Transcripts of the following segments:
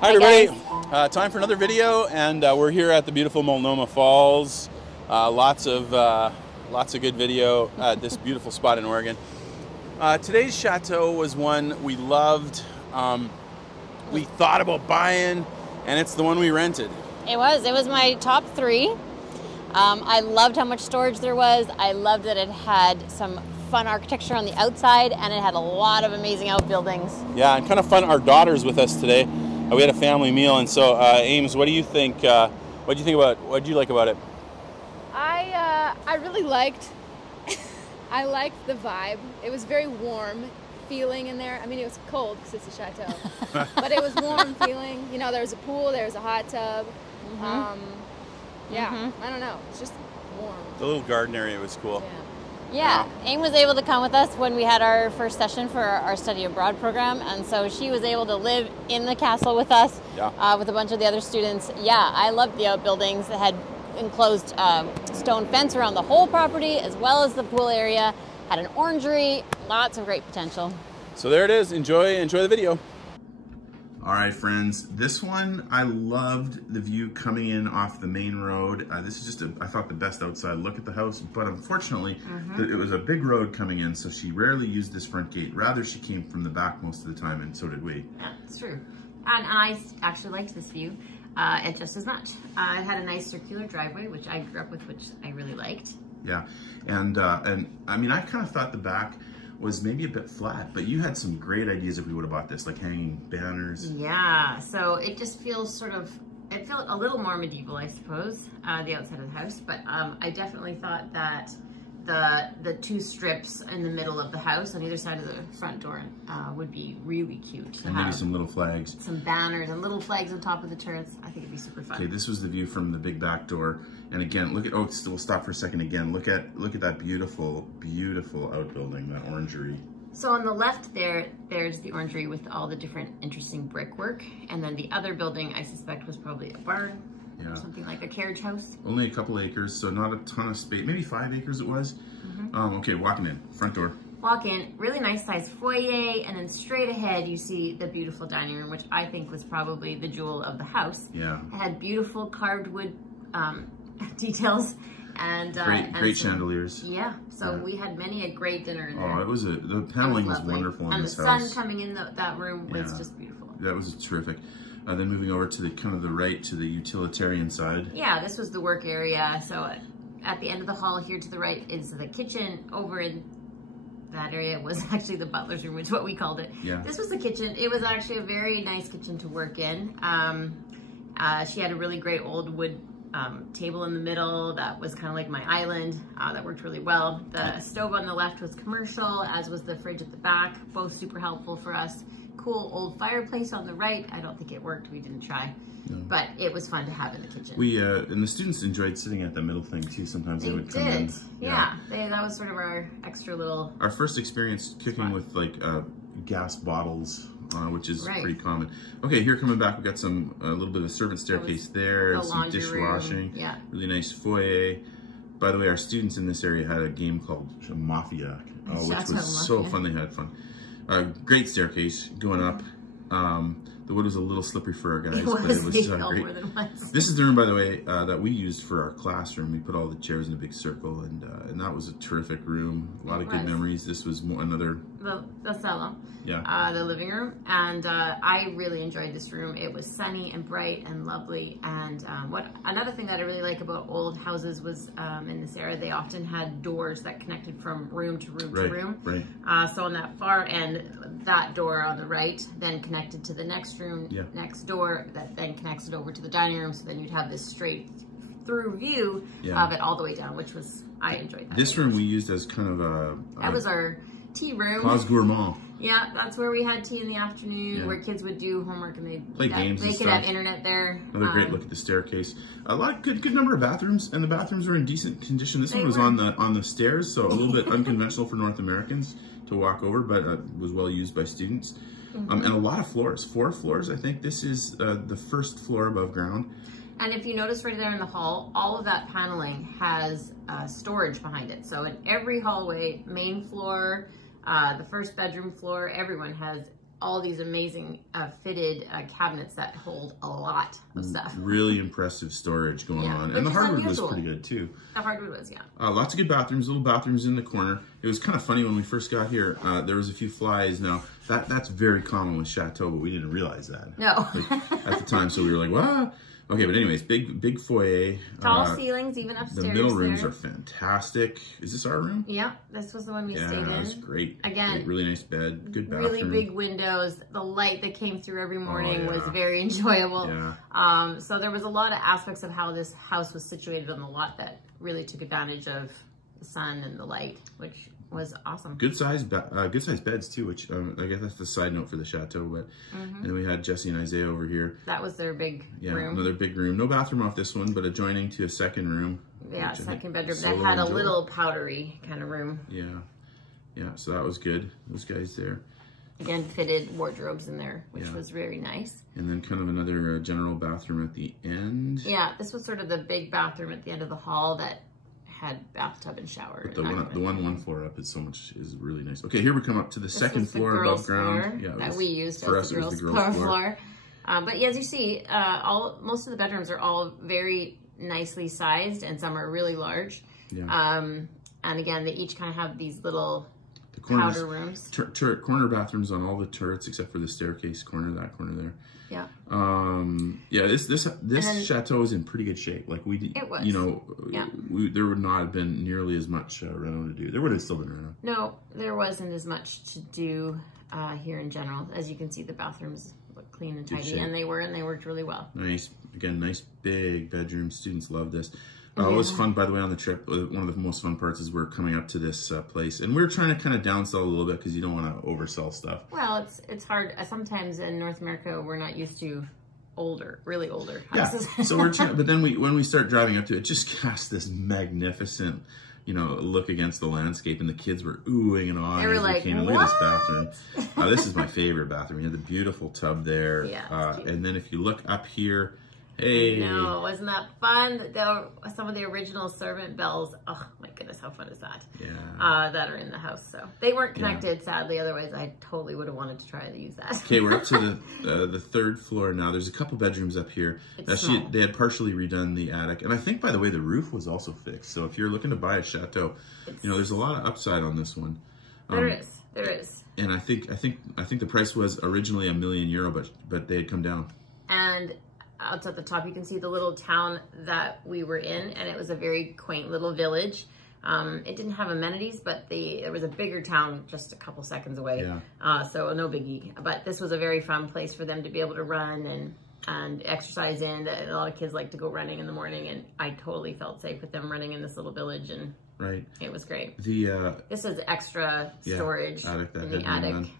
Hi everybody, time for another video, and we're here at the beautiful Multnomah Falls. Lots of good video at this beautiful spot in Oregon. Today's chateau was one we loved. We thought about buying, and it's the one we rented. It was my top 3. I loved how much storage there was. I loved that it had some fun architecture on the outside, and it had a lot of amazing outbuildings. Yeah, and kind of fun. Our daughter's with us today. We had a family meal, and so Ames, what do you think? What do you think about? What did you like about it? I really liked. I liked the vibe. It was very warm feeling in there. I mean, it was cold because it's a chateau, but it was warm feeling. You know, there was a pool, there was a hot tub. Yeah, I don't know. It's just warm. The little garden area was cool. Yeah, Aim was able to come with us when we had our first session for our study abroad program, and so she was able to live in the castle with us, with a bunch of the other students. Yeah, I loved the outbuildings. It had enclosed stone fence around the whole property, as well as the pool area. Had an orangery, lots of great potential. So there it is. Enjoy the video. All right, friends, this one, I loved the view coming in off the main road. This is just, I thought, the best outside look at the house, but unfortunately, it was a big road coming in, so she rarely used this front gate. Rather, she came from the back most of the time, and so did we. Yeah, it's true. And I actually liked this view just as much. It had a nice circular driveway, which I grew up with, which I really liked. Yeah, and I mean, I kind of thought the back was maybe a bit flat, but you had some great ideas if we would have bought this, like hanging banners. Yeah, so it just feels it felt a little more medieval, I suppose, the outside of the house, but I definitely thought that the 2 strips in the middle of the house on either side of the front door would be really cute. And maybe some little flags. Some banners and little flags on top of the turrets. I think it'd be super fun. Okay, this was the view from the big back door. And again, look at, we'll stop for a second again. Look at that beautiful, beautiful outbuilding, that orangery. So on the left there's the orangery with all the different interesting brickwork. And then the other building, I suspect, was probably a barn. Yeah. Or something like a carriage house. Only a couple acres, so not a ton of space. Maybe 5 acres it was. Okay, walking in, front door. Walk in, really nice sized foyer, and then straight ahead you see the beautiful dining room, which I think was probably the jewel of the house. Yeah. It had beautiful carved wood details and great chandeliers. Yeah, so we had many a great dinner in there. Oh, the paneling was wonderful in this house. And the sun coming in that room was just beautiful. That was terrific. Then moving over to the right to the utilitarian side. Yeah, this was the work area. So at the end of the hall here to the right is the kitchen. Over in that area was actually the butler's room, which is what we called it. Yeah. This was the kitchen. It was actually a very nice kitchen to work in. She had a really great old wood table in the middle that was kind of like my island. That worked really well. The stove on the left was commercial, as was the fridge at the back. Both super helpful for us. Cool old fireplace on the right. I don't think it worked. We didn't try. No. But it was fun to have in the kitchen. We and the students enjoyed sitting at the middle thing too. Sometimes they would come in. Yeah. That was sort of our extra little. Our first experience cooking with like gas bottles, which is pretty common. Okay, here coming back, we got a little bit of a servant staircase there, some dishwashing. Yeah. Really nice foyer. By the way, our students in this area had a game called Mafia, which was so fun. They had fun. Great staircase going up. The wood was a little slippery for our guys, but it was great. More than once. This is the room, by the way, that we used for our classroom. We put all the chairs in a big circle, and that was a terrific room. A lot of good memories. This was another... The salon. Yeah. The living room. And I really enjoyed this room. It was sunny and bright and lovely. And another thing that I really like about old houses was in this area, they often had doors that connected from room to room to room. Right. So on that far end, that door on the right then connected to the next room next door that then connects it over to the dining room. So then you'd have this straight through view of it all the way down, which was, I enjoyed that. This room we used as kind of that was our tea room. Cause gourmand. Yeah, that's where we had tea in the afternoon, where kids would do homework and they'd play games. They could have internet there. Another great look at the staircase. Good number of bathrooms, and the bathrooms were in decent condition. This one was on the stairs, so a little bit unconventional for North Americans to walk over, but was well used by students. And a lot of floors, 4 floors. I think this is the first floor above ground. And if you notice right there in the hall, all of that paneling has storage behind it. So in every hallway, main floor, The first bedroom floor, everyone has all these amazing fitted cabinets that hold a lot of stuff. Really impressive storage going on. And the hardwood was pretty good too. The hardwood was, lots of good bathrooms, little bathrooms in the corner. It was kind of funny when we first got here, there was a few flies. Now, that's very common with Chateau, but we didn't realize that. No. At the time, so we were like, what? Okay, but anyways, big foyer. Tall ceilings, even upstairs. The middle rooms are fantastic. Is this our room? Yeah, this was the one we stayed in. Yeah, it's great. Again, really nice bed, good bathroom. Really big windows. The light that came through every morning was very enjoyable. Yeah. So there was a lot of aspects of how this house was situated on the lot that really took advantage of the sun and the light, which was awesome. Good size beds too, which I guess that's the side note for the Chateau. But and then we had Jesse and Isaiah over here. That was their big room. Another big room. No bathroom off this one, but adjoining to a second room. Yeah, second bedroom that had a little powdery kind of room. Yeah. So that was good. Those guys there. Again, fitted wardrobes in there, which was very nice. And then kind of another general bathroom at the end. Yeah, this was sort of the big bathroom at the end of the hall that had bathtub and shower. But the one floor up is really nice. Okay, here we come up to the second floor above ground. Yeah, that we used as the girls' floor. But as you see, most of the bedrooms are all very nicely sized, and some are really large. Yeah. And again, they each kind of have these little powder rooms. Corner bathrooms on all the turrets except for the staircase corner, that corner there. Yeah. This Chateau is in pretty good shape. Like it was. You know, there would not have been nearly as much reno to do. There would have still been reno. No, there wasn't as much to do here in general. As you can see, the bathrooms look clean and tidy, and they worked really well. Nice, again, nice big bedroom. Students love this. It was fun, by the way, on the trip. One of the most fun parts is we're coming up to this place, and we're trying to kind of downsell a little bit because you don't want to oversell stuff. Well, it's hard. Sometimes in North America, we're not used to really older houses. Yeah. So we're trying, but then when we start driving up to it, just casts this magnificent, look against the landscape, and the kids were oohing and awing as we came. Look at this bathroom. This is my favorite bathroom. You have the beautiful tub there. Yeah. And then if you look up here. Hey. No, wasn't that fun? Some of the original servant bells. Oh my goodness, how fun is that? Yeah. That are in the house. So they weren't connected, sadly. Otherwise, I totally would have wanted to try to use that. Okay, we're up to the third floor now. There's a couple bedrooms up here. They had partially redone the attic, and I think, by the way, the roof was also fixed. So if you're looking to buy a Chateau, there's a lot of upside on this one. There is. And I think the price was originally €1 million, but they had come down. And out at the top, you can see the little town that we were in, and it was a very quaint little village. It didn't have amenities, but there was a bigger town just a couple seconds away. Yeah. So no biggie. But this was a very fun place for them to be able to run and exercise in. A lot of kids like to go running in the morning, and I totally felt safe with them running in this little village, and it was great. This is extra storage attic in the attic.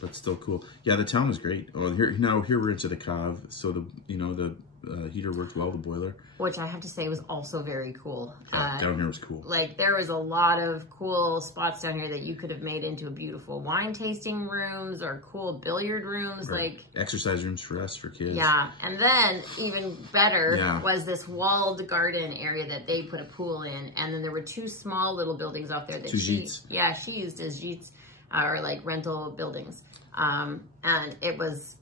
But still cool. Yeah, the town was great. Oh, here we're into the cave, so the heater worked well, the boiler. Which I have to say was also very cool. Down here was cool. Like, there was a lot of cool spots down here that you could have made into a beautiful wine tasting rooms or cool billiard rooms. Like exercise rooms for us, for kids. Yeah, and then even better was this walled garden area that they put a pool in. And then there were two small little buildings off there that she used as gîtes, or like rental buildings. And it was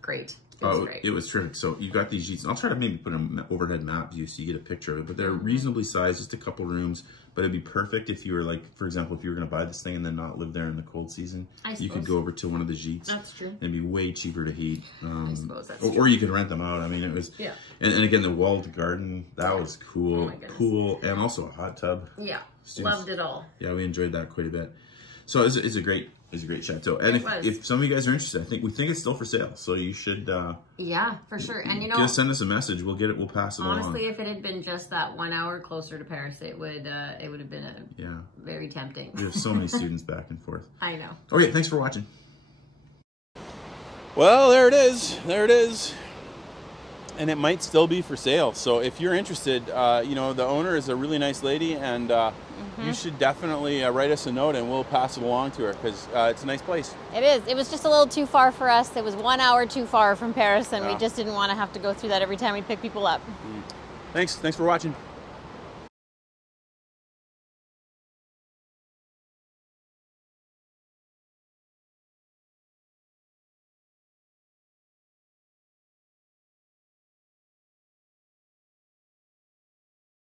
great. It was terrific. So you got these gîtes. I'll try to maybe put an overhead map view so you get a picture of it. But they're reasonably sized, just a couple rooms. But it'd be perfect if you were like, for example, if you were going to buy this thing and then not live there in the cold season. You could go over to one of the gîtes. That's true. It'd be way cheaper to heat. I suppose that's true. Or you could rent them out. I mean, it was. Yeah. And again, the walled garden, that was cool. Pool, and also a hot tub. Yeah. Loved it all. Yeah, we enjoyed that quite a bit. So it's a great Chateau. And if some of you guys are interested, we think it's still for sale. So you should yeah, for sure. And just send us a message. We'll pass it along. Honestly, if it had been just that 1 hour closer to Paris, it would have been very tempting. We have so many students back and forth. I know. Okay, thanks for watching. Well, there it is. There it is. And it might still be for sale. So if you're interested, the owner is a really nice lady, and you should definitely write us a note, and we'll pass it along to her, because it's a nice place. It is. It was just a little too far for us. It was 1 hour too far from Paris, and we just didn't want to have to go through that every time we pick people up. Thanks for watching.